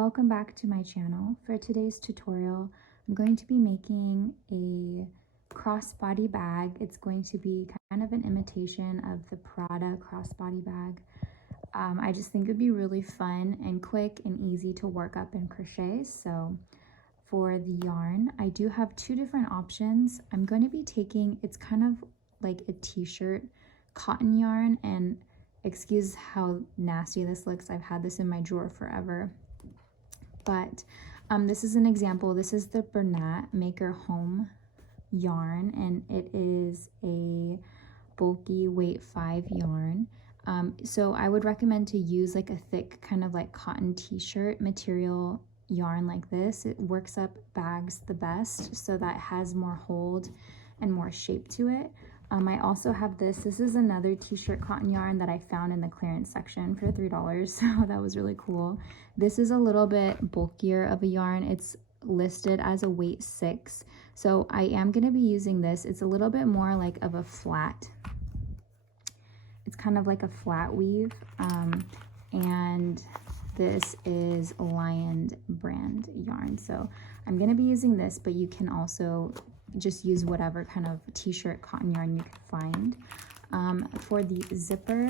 welcome back to my channel. For today's tutorial, I'm going to be making a crossbody bag. It's going to be kind of an imitation of the Prada crossbody bag. I just think it'd be really fun and quick and easy to work up in crochet. So for the yarn, I do have two different options. I'm going to be taking, it's kind of like a t-shirt cotton yarn, and excuse how nasty this looks. I've had this in my drawer forever. But this is an example. This is the Bernat Maker Home yarn, and it is a bulky weight 5 yarn. So I would recommend to use like a thick kind of like cotton t-shirt material yarn like this. It works up bags the best, so that has more hold and more shape to it. I also have this. This is another t-shirt cotton yarn that I found in the clearance section for $3, so that was really cool. This is a little bit bulkier of a yarn. It's listed as a weight 6, so I am going to be using this. It's a little bit more like of a flat, it's kind of like a flat weave, and this is Lion brand yarn, so I'm going to be using this, but you can also just use whatever kind of t-shirt cotton yarn you can find. For the zipper,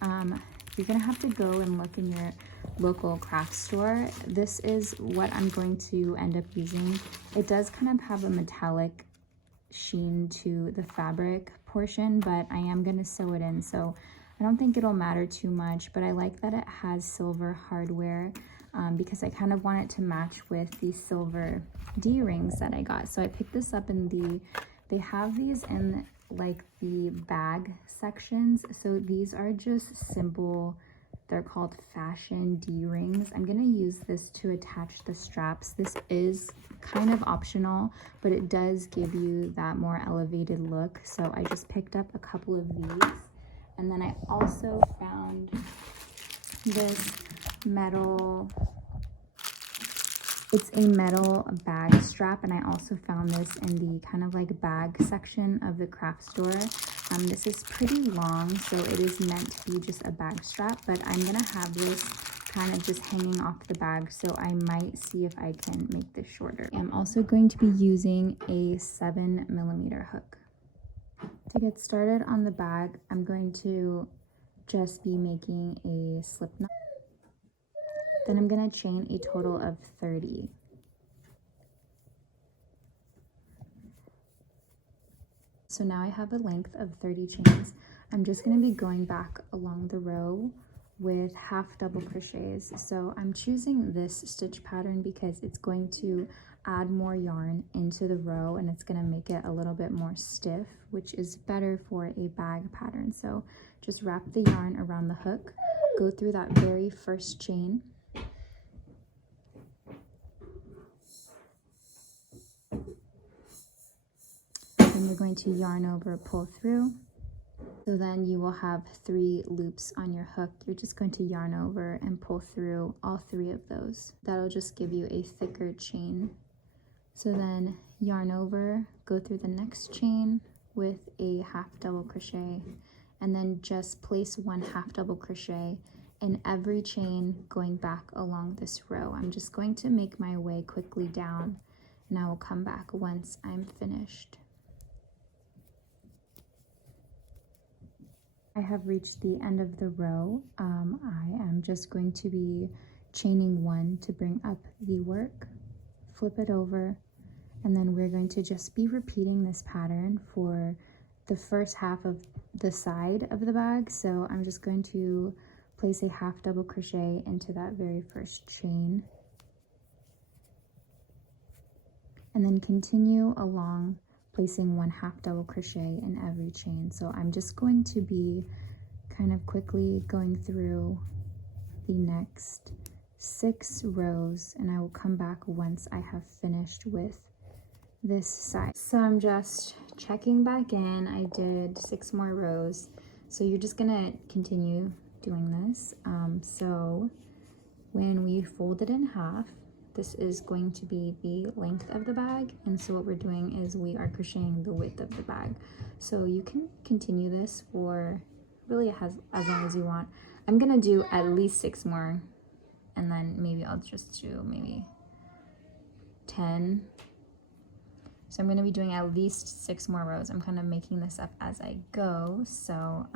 you're gonna have to go and look in your local craft store. This is what I'm going to end up using. It does kind of have a metallic sheen to the fabric portion, but I am gonna sew it in, so I don't think it'll matter too much, but I like that it has silver hardware because I kind of want it to match with the silver D-rings that I got. So I picked this up in they have these in like the bag sections. So these are just simple, they're called fashion D-rings. I'm gonna use this to attach the straps. This is kind of optional, but it does give you that more elevated look. So I just picked up a couple of these. And then I also found this metal, it's a metal bag strap, and I also found this in the kind of like bag section of the craft store. This is pretty long, so it is meant to be just a bag strap, but I'm gonna have this kind of just hanging off the bag, so I might see if I can make this shorter. I'm also going to be using a 7mm hook. To get started on the bag, I'm going to just be making a slip knot. Then I'm going to chain a total of 30. So now I have a length of 30 chains. I'm just going to be going back along the row with half double crochets. So I'm choosing this stitch pattern because it's going to add more yarn into the row, and it's going to make it a little bit more stiff, which is better for a bag pattern. So just wrap the yarn around the hook, go through that very first chain, then you're going to yarn over, pull through. So then you will have 3 loops on your hook. You're just going to yarn over and pull through all 3 of those. That'll just give you a thicker chain. So then yarn over, go through the next chain with a half double crochet, and then just place 1 half double crochet in every chain going back along this row. I'm just going to make my way quickly down, and I will come back once I'm finished. I have reached the end of the row. I am just going to be chaining 1 to bring up the work, flip it over, and then we're going to just be repeating this pattern for the first half of the side of the bag. So I'm just going to place a half double crochet into that very first chain, and then continue along, placing 1 half double crochet in every chain. So I'm just going to be kind of quickly going through the next 6 rows, and I will come back once I have finished with this side. So I'm just checking back in. I did 6 more rows, so you're just gonna continue doing this. So when we fold it in half, this is going to be the length of the bag, and so what we're doing is we are crocheting the width of the bag. So you can continue this for really as long as you want. I'm gonna do at least 6 more and then maybe I'll just do maybe 10. So I'm going to be doing at least 6 more rows. I'm kind of making this up as I go. So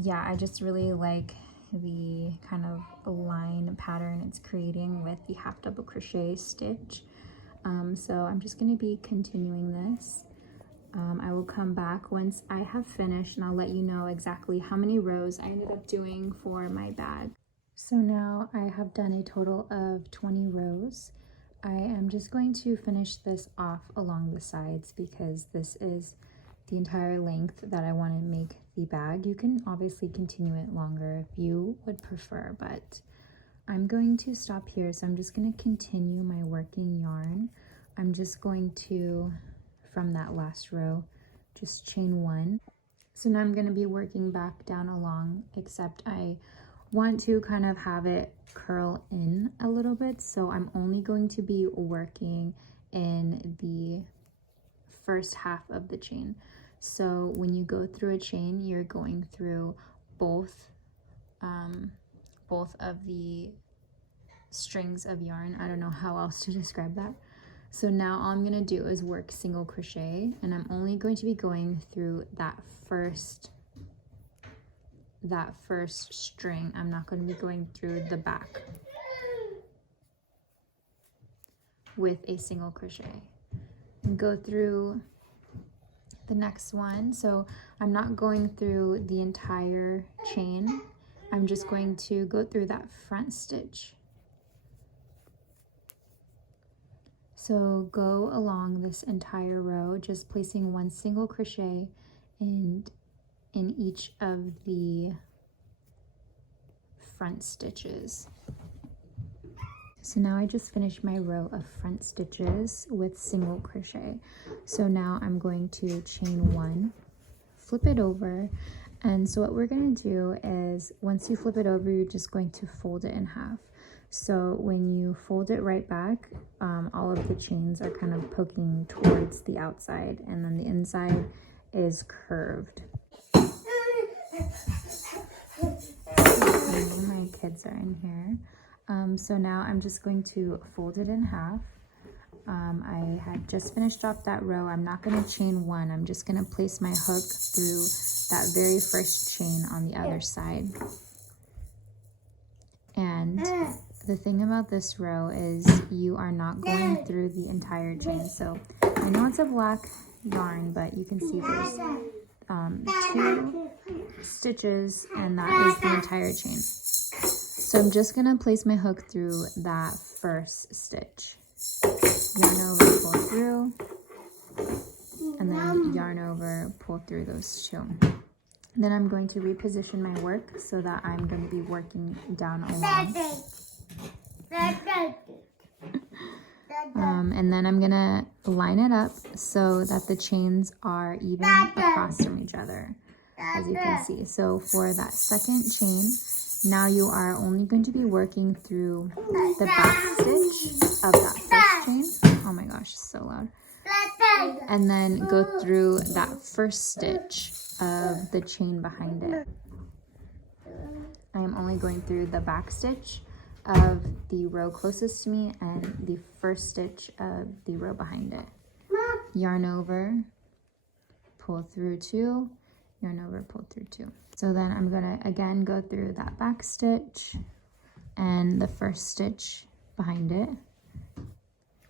yeah, I just really like the kind of line pattern it's creating with the half double crochet stitch. So I'm just going to be continuing this. I will come back once I have finished and I'll let you know exactly how many rows I ended up doing for my bag. So now I have done a total of 20 rows. I am just going to finish this off along the sides because this is the entire length that I want to make the bag. You can obviously continue it longer if you would prefer, but I'm going to stop here. So I'm just going to continue my working yarn. I'm just going to, from that last row, just chain 1. So now I'm going to be working back down along, except I want to kind of have it curl in a little bit. So I'm only going to be working in the first half of the chain. So when you go through a chain, you're going through both of the strings of yarn. I don't know how else to describe that. So now all I'm going to do is work single crochet, and I'm only going to be going through that first string. I'm not going to be going through the back with a single crochet. And go through the next one. So I'm not going through the entire chain. I'm just going to go through that front stitch. So go along this entire row, just placing 1 single crochet in each of the front stitches. So now I just finished my row of front stitches with single crochet. So now I'm going to chain 1, flip it over, and so what we're going to do is once you flip it over, you're just going to fold it in half. So when you fold it right back, all of the chains are kind of poking towards the outside, and then the inside is curved. My kids are in here. So now I'm just going to fold it in half. I had just finished off that row. I'm not going to chain 1. I'm just going to place my hook through that very first chain on the other side. And the thing about this row is you are not going through the entire chain. So I know it's a black yarn, but you can see there's 2 stitches, and that is the entire chain. So I'm just gonna place my hook through that first stitch, yarn over, pull through, and then yarn over, pull through those 2. Then I'm going to reposition my work so that I'm going to be working down along. And then I'm gonna line it up so that the chains are even across from each other, as you can see. So for that second chain, now you are only going to be working through the back stitch of that first chain. Oh my gosh, so loud. And then go through that first stitch of the chain behind it. I am only going through the back stitch of the row closest to me and the first stitch of the row behind it. Yarn over, pull through 2, yarn over, pull through 2. So then I'm gonna again go through that back stitch and the first stitch behind it,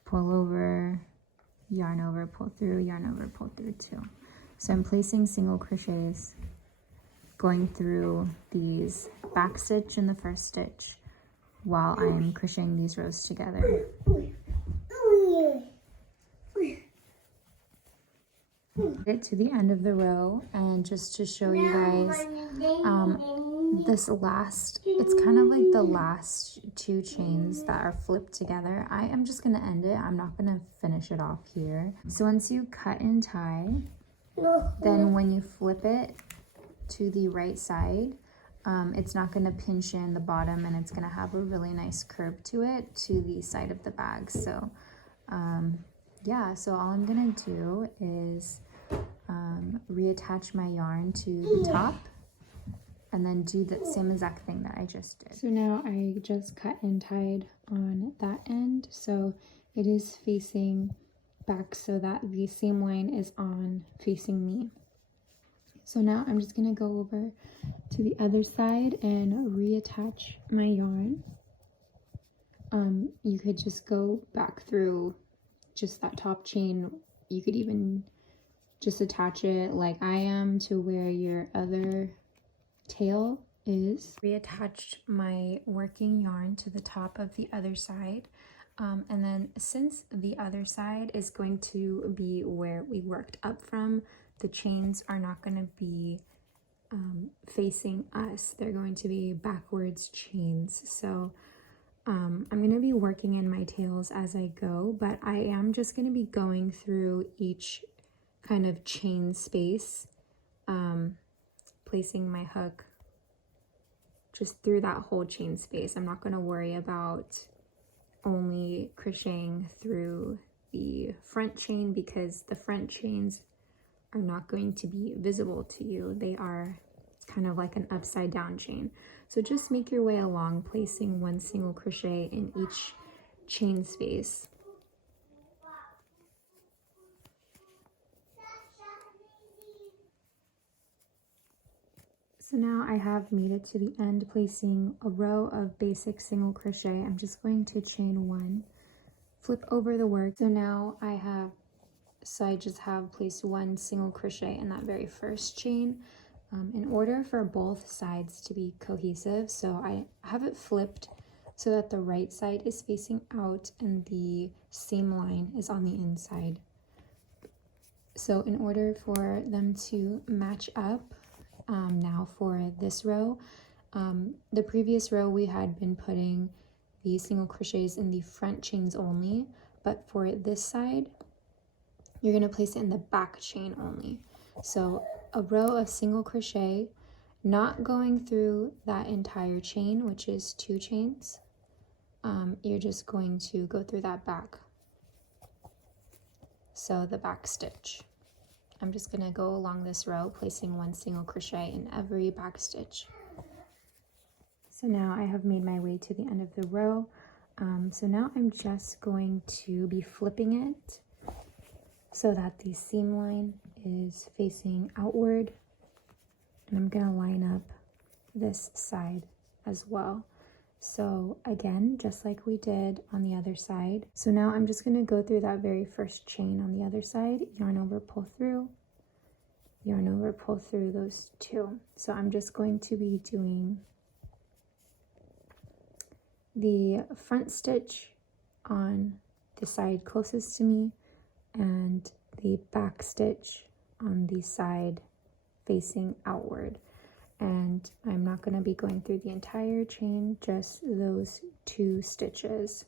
pull over, yarn over, pull through, yarn over, pull through 2. So I'm placing single crochets, going through these back stitch and the first stitch while I'm crocheting these rows together. Get to the end of the row, and just to show you guys this last, it's kind of like the last 2 chains that are flipped together. I am just going to end it. I'm not going to finish it off here. So once you cut and tie, then when you flip it to the right side, it's not going to pinch in the bottom, and it's going to have a really nice curve to it to the side of the bag. So yeah, so all I'm going to do is reattach my yarn to the top, and then do the same exact thing that I just did. So now I just cut and tied on that end, so it is facing back so that the seam line is on facing me. So now I'm just gonna go over to the other side and reattach my yarn. You could just go back through just that top chain. You could even just attach it like I am to where your other tail is. Reattached my working yarn to the top of the other side. And then since the other side is going to be where we worked up from, the chains are not going to be facing us. They're going to be backwards chains. So I'm going to be working in my tails as I go, but I am just going to be going through each kind of chain space, placing my hook just through that whole chain space. I'm not going to worry about only crocheting through the front chain because the front chains are not going to be visible to you. They are kind of like an upside down chain. So just make your way along, placing one single crochet in each chain space. So now I have made it to the end, placing a row of basic single crochet. I'm just going to chain one, flip over the work. So now I just have placed one single crochet in that very first chain. In order for both sides to be cohesive, so I have it flipped so that the right side is facing out and the seam line is on the inside. So in order for them to match up, now for this row, the previous row we had been putting the single crochets in the front chains only, but for this side you're going to place it in the back chain only. So a row of single crochet, not going through that entire chain, which is 2 chains. You're just going to go through that back, so the back stitch. I'm just going to go along this row, placing one single crochet in every back stitch. So now I have made my way to the end of the row. So now I'm just going to be flipping it so that the seam line is facing outward, and I'm going to line up this side as well. So again, just like we did on the other side. So now I'm just going to go through that very first chain on the other side, yarn over, pull through, yarn over, pull through those 2. So I'm just going to be doing the front stitch on the side closest to me and the back stitch on the side facing outward. And I'm not going to be going through the entire chain, just those 2 stitches.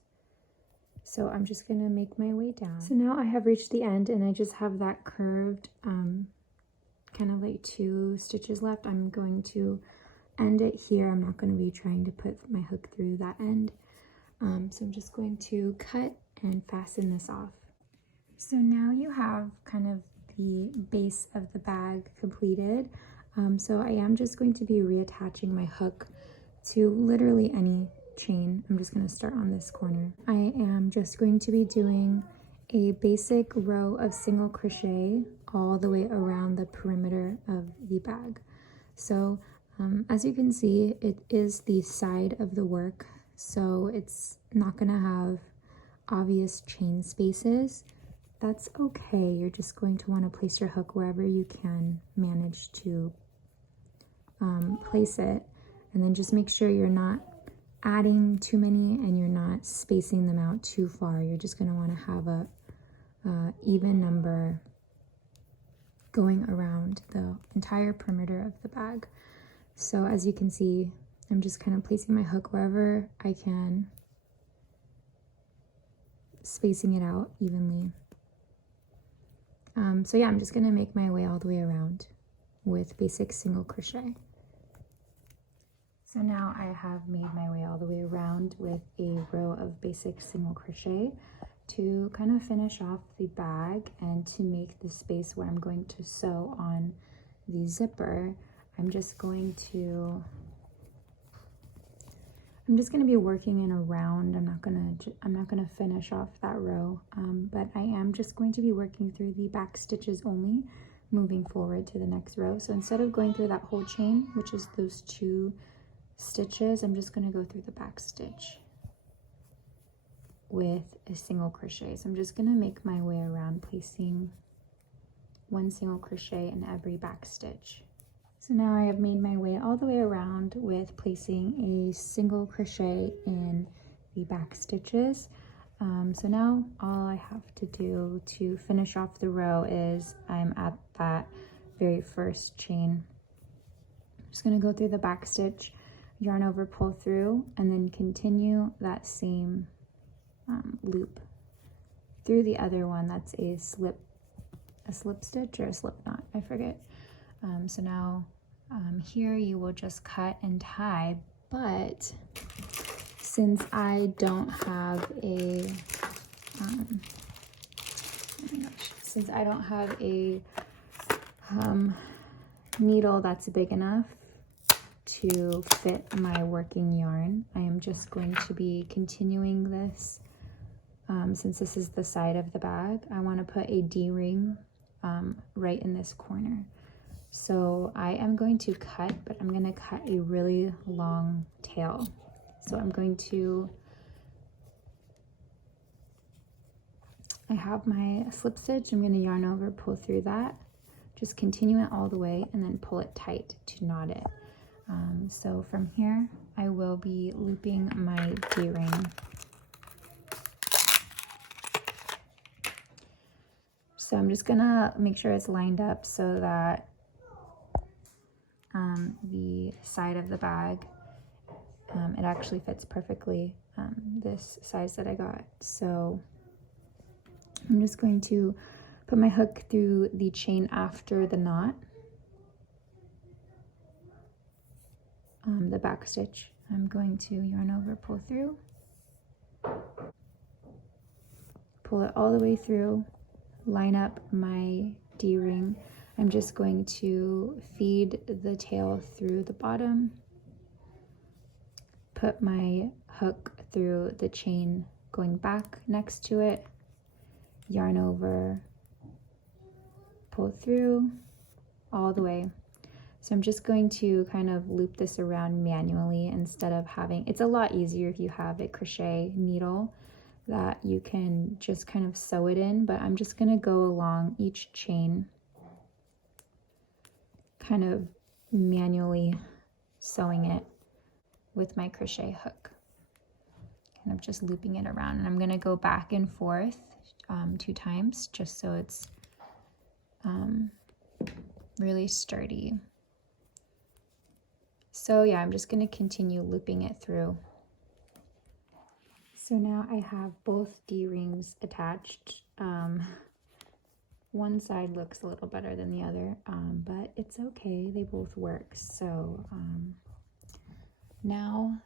So I'm just going to make my way down. So now I have reached the end and I just have that curved kind of like 2 stitches left. I'm going to end it here. I'm not going to be trying to put my hook through that end. So I'm just going to cut and fasten this off. So now you have kind of the base of the bag completed. So I am just going to be reattaching my hook to literally any chain. I'm just going to start on this corner. I am just going to be doing a basic row of single crochet all the way around the perimeter of the bag. So as you can see, it is the side of the work, so it's not going to have obvious chain spaces. That's okay. You're just going to want to place your hook wherever you can manage to place it, and then just make sure you're not adding too many and you're not spacing them out too far. You're just going to want to have a even number going around the entire perimeter of the bag. So as you can see, I'm just kind of placing my hook wherever I can, spacing it out evenly. So yeah, I'm just going to make my way all the way around with basic single crochet. So now I have made my way all the way around with a row of basic single crochet to kind of finish off the bag and to make the space where I'm going to sew on the zipper. I'm just going to be working in a round. I'm not gonna finish off that row, but I am just going to be working through the back stitches only, moving forward to the next row. So instead of going through that whole chain, which is those 2 stitches, I'm just gonna go through the back stitch with a single crochet. So I'm just gonna make my way around, placing 1 single crochet in every back stitch. So now I have made my way all the way around with placing a single crochet in the back stitches. So now all I have to do to finish off the row is I'm at that very first chain. I'm just going to go through the back stitch, yarn over, pull through, and then continue that same loop through the other one. That's a slip stitch or a slip knot, I forget. So now here you will just cut and tie, but since I don't have a needle that's big enough to fit my working yarn, I am just going to be continuing this. Since this is the side of the bag, I want to put a D-ring right in this corner. So I am going to cut, but I'm going to cut a really long tail. So I have my slip stitch. I'm going to yarn over, pull through that, just continue it all the way, and then pull it tight to knot it. So from here, I will be looping my D-ring. So I'm just gonna make sure it's lined up so that the side of the bag, it actually fits perfectly, this size that I got. So I'm just going to put my hook through the chain after the knot, the back stitch. I'm going to yarn over, pull through, pull it all the way through, line up my D-ring. I'm just going to feed the tail through the bottom, put my hook through the chain going back next to it, yarn over, pull through all the way. So I'm just going to kind of loop this around manually instead of having, it's a lot easier if you have a crochet needle that you can just kind of sew it in, but I'm just going to go along each chain, kind of manually sewing it with my crochet hook, kind of just looping it around. And I'm going to go back and forth 2 times just so it's really sturdy. So yeah, I'm just going to continue looping it through. So now I have both D-rings attached. One side looks a little better than the other, but it's okay, they both work. So now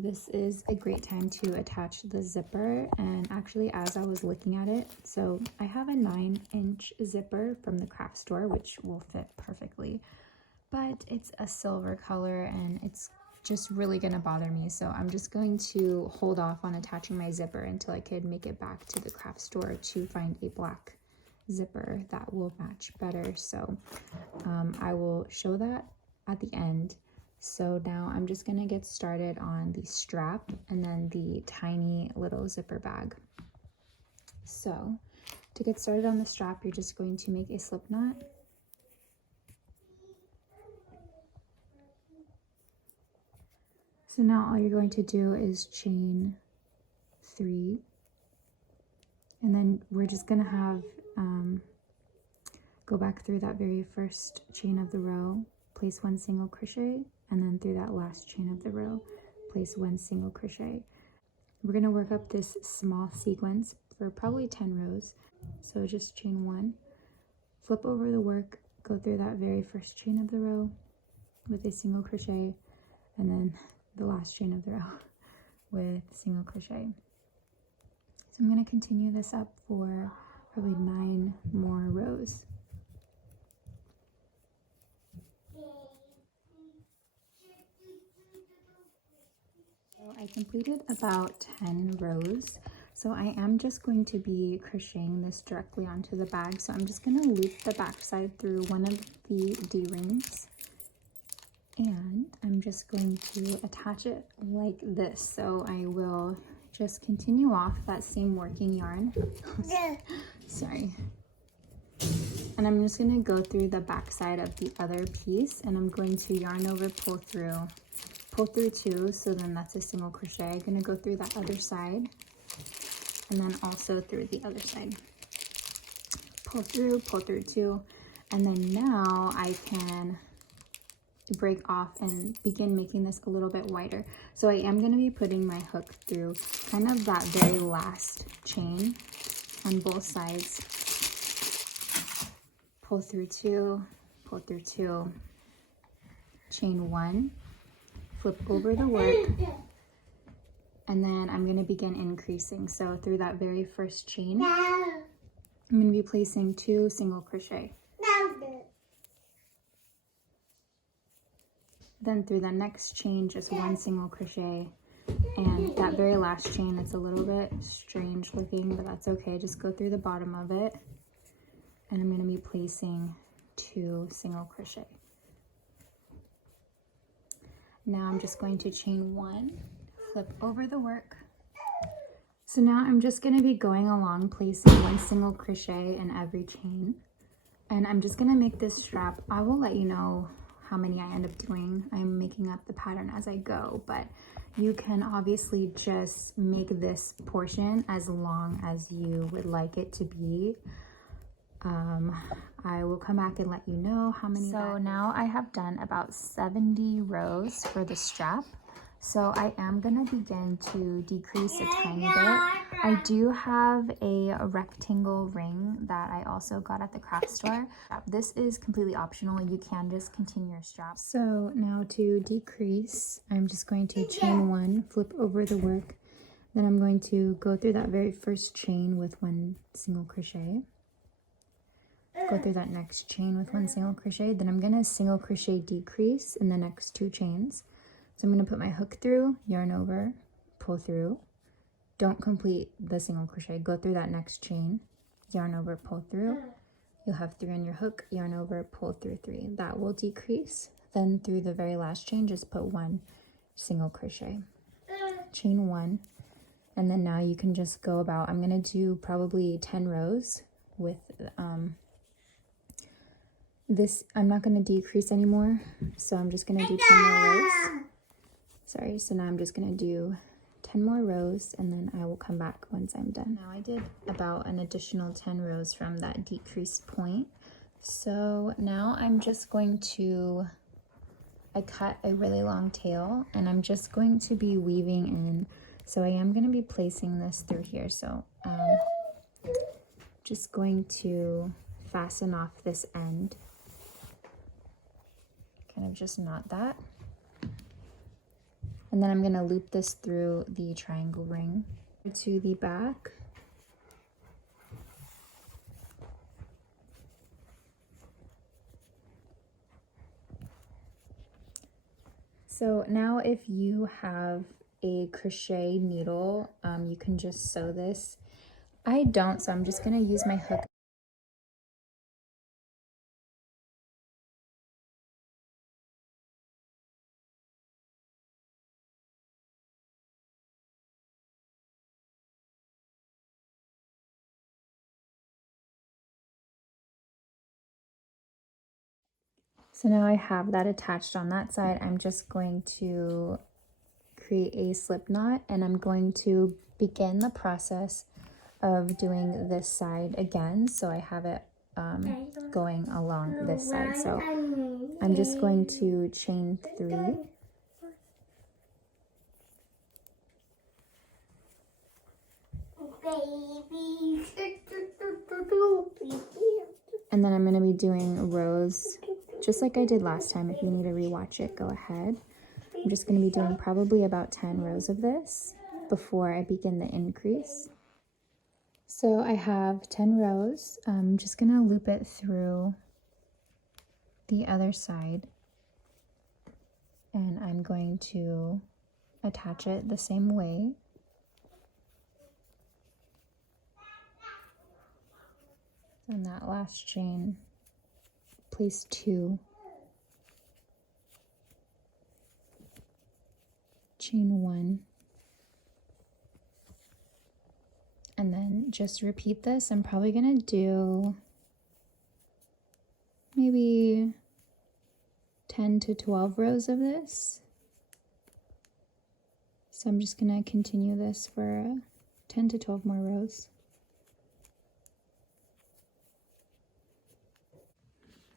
this is a great time to attach the zipper. And actually, as I was looking at it, so I have a 9-inch zipper from the craft store, which will fit perfectly, but it's a silver color and it's just really gonna bother me. So I'm just going to hold off on attaching my zipper until I could make it back to the craft store to find a black zipper that will match better. So I will show that at the end. So now I'm just gonna get started on the strap and then the tiny little zipper bag. So to get started on the strap, you're just going to make a slip knot. So now all you're going to do is chain 3, and then we're just gonna have go back through that very first chain of the row, place 1 single crochet, and then through that last chain of the row, place 1 single crochet. We're gonna work up this small sequence for probably 10 rows. So just chain 1, flip over the work, go through that very first chain of the row with a single crochet, and then the last chain of the row with single crochet. So I'm going to continue this up for probably 9 more rows. So I completed about 10 rows. So I am just going to be crocheting this directly onto the bag. So I'm just going to loop the back side through one of the D-rings. And I'm just going to attach it like this. So I will just continue off that same working yarn. Sorry. And I'm just going to go through the back side of the other piece, and I'm going to yarn over, pull through two, so then that's a single crochet. I'm going to go through that other side and then also through the other side. Pull through two, and then now I can break off and begin making this a little bit wider. So I am going to be putting my hook through kind of that very last chain on both sides. Pull through two, chain one, flip over the work, and then I'm going to begin increasing. So through that very first chain, I'm going to be placing 2 single crochet. Then through the next chain, just 1 single crochet. And that very last chain, it's a little bit strange looking, but that's okay. Just go through the bottom of it. And I'm going to be placing 2 single crochet. Now I'm just going to chain 1, flip over the work. So now I'm just going to be going along, placing 1 single crochet in every chain. And I'm just going to make this strap. I will let you know how many I end up doing. I'm making up the pattern as I go, but you can obviously just make this portion as long as you would like it to be. I will come back and let you know how many. So now I have done about 70 rows for the strap. So I am going to begin to decrease a tiny bit. I do have a rectangle ring that I also got at the craft store. This is completely optional. You can just continue your strap. So now to decrease, I'm just going to chain 1, flip over the work. Then I'm going to go through that very first chain with 1 single crochet. Go through that next chain with 1 single crochet. Then I'm going to single crochet decrease in the next 2 chains. So I'm going to put my hook through, yarn over, pull through. Don't complete the single crochet. Go through that next chain, yarn over, pull through. You'll have 3 on your hook, yarn over, pull through 3. That will decrease. Then through the very last chain, just put 1 single crochet. Chain 1. And then now you can just go about, I'm going to do probably 10 rows with this. I'm not going to decrease anymore, so I'm just going to do 10 more rows. Sorry, so now I'm just going to do 10 more rows, and then I will come back once I'm done. Now I did about an additional 10 rows from that decreased point. So now I'm just going to, I cut a really long tail, and I'm just going to be weaving in. So I am going to be placing this through here. So just going to fasten off this end. Kind of just knot that. And then I'm going to loop this through the triangle ring to the back. So now if you have a crochet needle, you can just sew this. I don't, so I'm just going to use my hook. So now I have that attached on that side. I'm just going to create a slip knot, and I'm going to begin the process of doing this side again. So I have it going along this side. So I'm just going to chain 3. And then I'm going to be doing rows just like I did last time. If you need to rewatch it, go ahead. I'm just going to be doing probably about 10 rows of this before I begin the increase. So I have 10 rows. I'm just going to loop it through the other side. And I'm going to attach it the same way. On that last chain, place 2, chain 1, and then just repeat this. I'm probably gonna do maybe 10 to 12 rows of this. So I'm just gonna continue this for 10 to 12 more rows.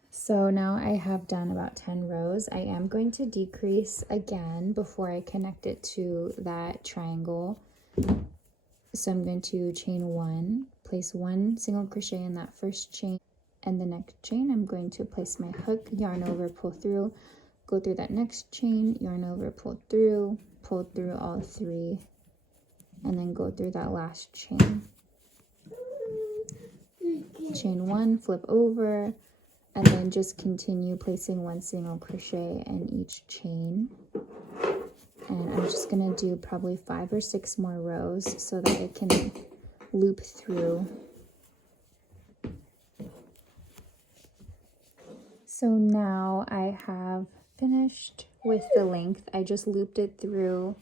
So now I have done about 10 rows. I am going to decrease again before I connect it to that triangle. So I'm going to chain 1, place 1 single crochet in that first chain, and the next chain I'm going to place my hook, yarn over, pull through, go through that next chain, yarn over, pull through all 3, and then go through that last chain. Chain 1, flip over, and then just continue placing 1 single crochet in each chain. And I'm just gonna do probably 5 or 6 more rows so that it can loop through. So now I have finished with the length. I just looped it through.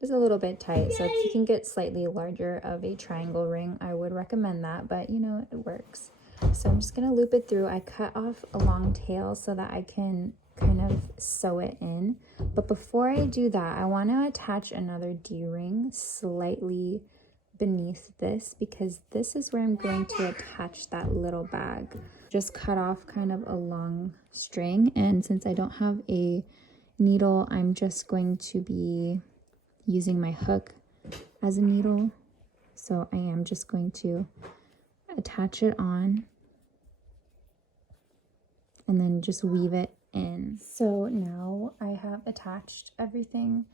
It's a little bit tight, so if you can get slightly larger of a triangle ring, I would recommend that, but you know, it works. So I'm just gonna loop it through. I cut off a long tail so that I can kind of sew it in. But before I do that, I want to attach another D-ring slightly beneath this, because this is where I'm going to attach that little bag. Just cut off kind of a long string, and since I don't have a needle, I'm just going to be using my hook as a needle. So I am just going to attach it on and then just weave it in. So now I have attached everything.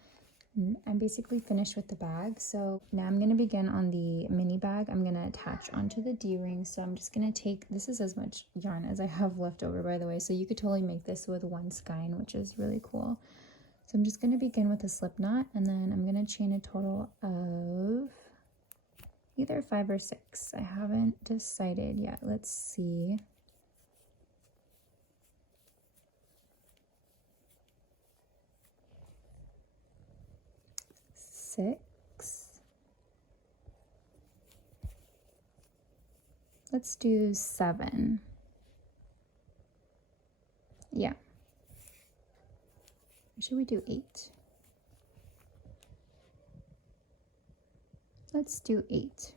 I'm basically finished with the bag. So now I'm going to begin on the mini bag. I'm going to attach onto the D-ring. So I'm just going to take, this is as much yarn as I have left over, by the way. So you could totally make this with 1 skein, which is really cool. So I'm just going to begin with a slip knot, and then I'm going to chain a total of either 5 or 6. I haven't decided yet. Let's see. 6. Let's do 7. Yeah. Or should we do 8? Let's do 8.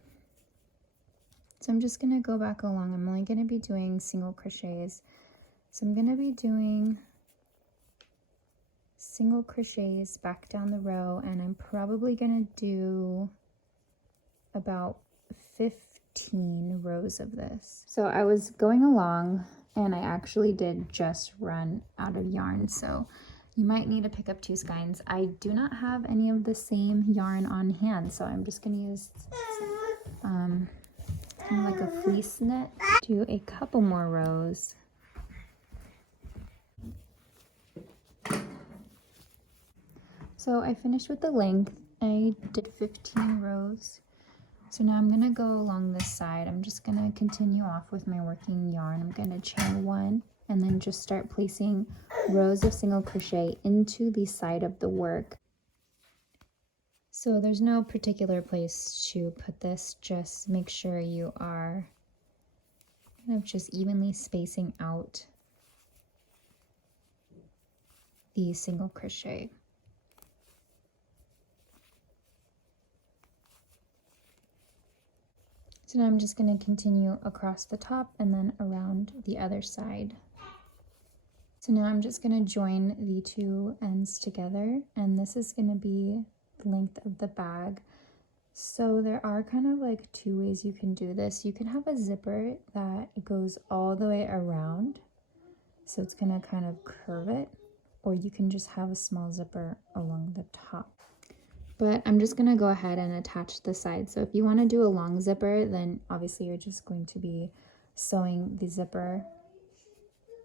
So I'm just going to go back along. I'm only going to be doing single crochets. So I'm going to be doing single crochets back down the row, and I'm probably going to do about 15 rows of this. So I was going along and I actually did just run out of yarn, so you might need to pick up 2 skeins. I do not have any of the same yarn on hand, so I'm just going to use kind of like a fleece knit. Do a couple more rows. So I finished with the length. I did 15 rows. So now I'm going to go along this side. I'm just going to continue off with my working yarn. I'm going to chain 1 and then just start placing rows of single crochet into the side of the work. So there's no particular place to put this. Just make sure you are kind of just evenly spacing out the single crochet. So now I'm just going to continue across the top and then around the other side. So now I'm just going to join the 2 ends together, and this is going to be the length of the bag. So there are kind of like 2 ways you can do this. You can have a zipper that goes all the way around, so it's going to kind of curve it, or you can just have a small zipper along the top. But I'm just going to go ahead and attach the side. So if you want to do a long zipper, then obviously you're just going to be sewing the zipper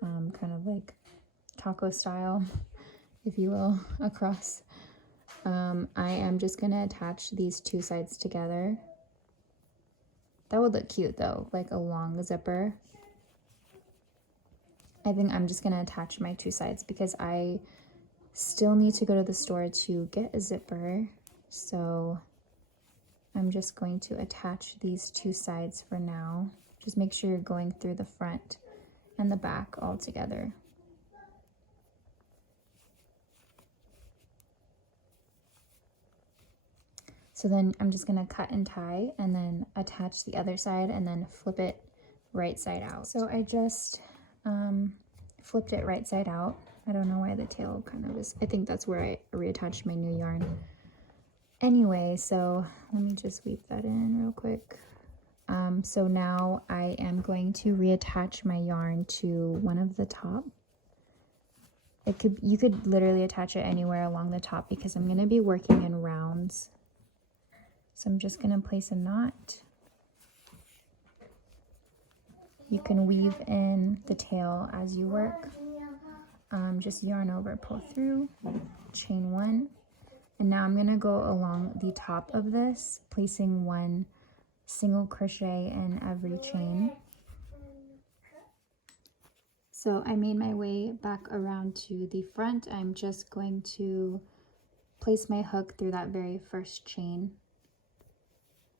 kind of like taco style, if you will, across. I am just gonna attach these two sides together. That would look cute though, like a long zipper. I think I'm just gonna attach my two sides because I still need to go to the store to get a zipper. So I'm just going to attach these two sides for now. Just make sure you're going through the front and the back all together. So then I'm just gonna cut and tie and then attach the other side and then flip it right side out. So I just flipped it right side out. I don't know why the tail kind of is, I think that's where I reattached my new yarn. Anyway, so let me just weave that in real quick. So now I am going to reattach my yarn to one of the top. You could literally attach it anywhere along the top because I'm gonna be working in rounds. So I'm just gonna place a knot. You can weave in the tail as you work. Just yarn over, pull through, chain one. And now I'm gonna go along the top of this, placing one single crochet in every chain. So I made my way back around to the front. I'm just going to place my hook through that very first chain.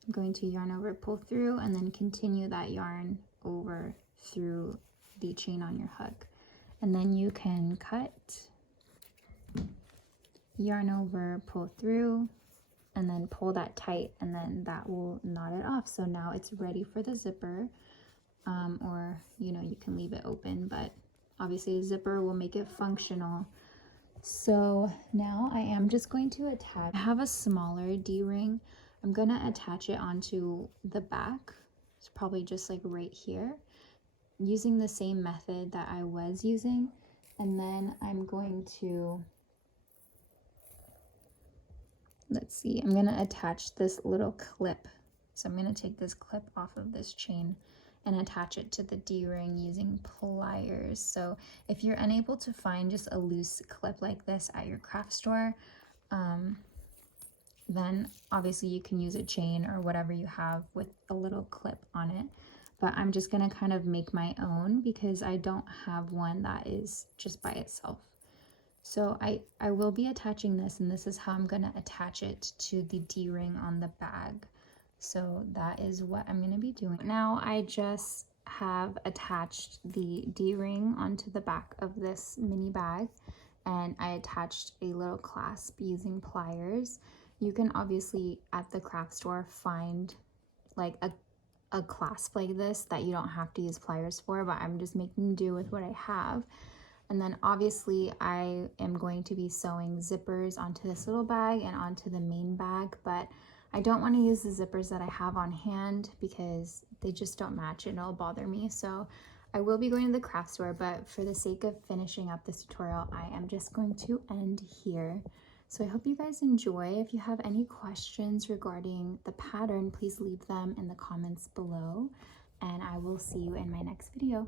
I'm going to yarn over, pull through, and then continue that yarn over through the chain on your hook. And then you can cut, yarn over, pull through, and then pull that tight, and then that will knot it off. So now it's ready for the zipper, or you can leave it open, but obviously a zipper will make it functional. So now I am just going to attach, I have a smaller D-ring. I'm gonna attach it onto the back. It's probably just like right here, using the same method that I was using. And then I'm going to, let's see, I'm gonna attach this little clip. So I'm gonna take this clip off of this chain and attach it to the D-ring using pliers. So if you're unable to find just a loose clip like this at your craft store, then obviously you can use a chain or whatever you have with a little clip on it. But I'm just gonna kind of make my own because I don't have one that is just by itself. So I will be attaching this, and this is how I'm gonna attach it to the D-ring on the bag. So that is what I'm gonna be doing. Now I just have attached the D-ring onto the back of this mini bag, and I attached a little clasp using pliers. You can obviously at the craft store find like a clasp like this that you don't have to use pliers for, but I'm just making do with what I have. And then obviously I am going to be sewing zippers onto this little bag and onto the main bag, but I don't want to use the zippers that I have on hand because they just don't match and it'll bother me. So I will be going to the craft store, but for the sake of finishing up this tutorial, I am just going to end here. So I hope you guys enjoy. If you have any questions regarding the pattern, please leave them in the comments below, and I will see you in my next video.